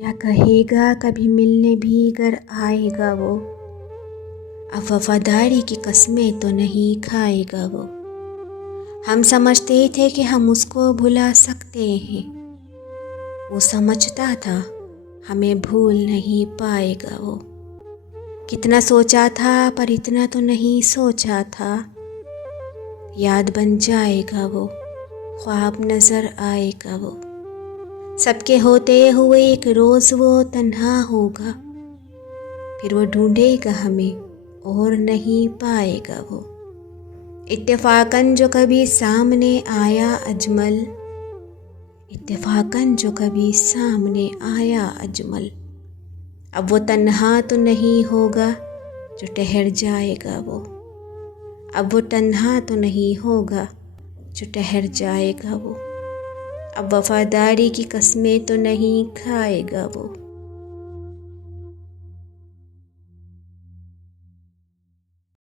या कहेगा कभी मिलने भी घर आएगा वो। अब वफादारी की कस्में तो नहीं खाएगा वो। हम समझते थे कि हम उसको भुला सकते हैं, वो समझता था हमें भूल नहीं पाएगा वो। कितना सोचा था पर इतना तो नहीं सोचा था, याद बन जाएगा वो, ख्वाब नज़र आएगा वो। सबके होते हुए एक रोज़ वो तन्हा होगा, फिर वो ढूंढेगा हमें और नहीं पाएगा वो। इत्तेफाकन जो कभी सामने आया अजमल, इत्तेफाकन जो कभी सामने आया अजमल। अब वो तन्हा तो नहीं होगा जो ठहर जाएगा वो। अब वो तन्हा तो नहीं होगा जो ठहर जाएगा वो। अब वफादारी की कस्में तो नहीं खाएगा वो।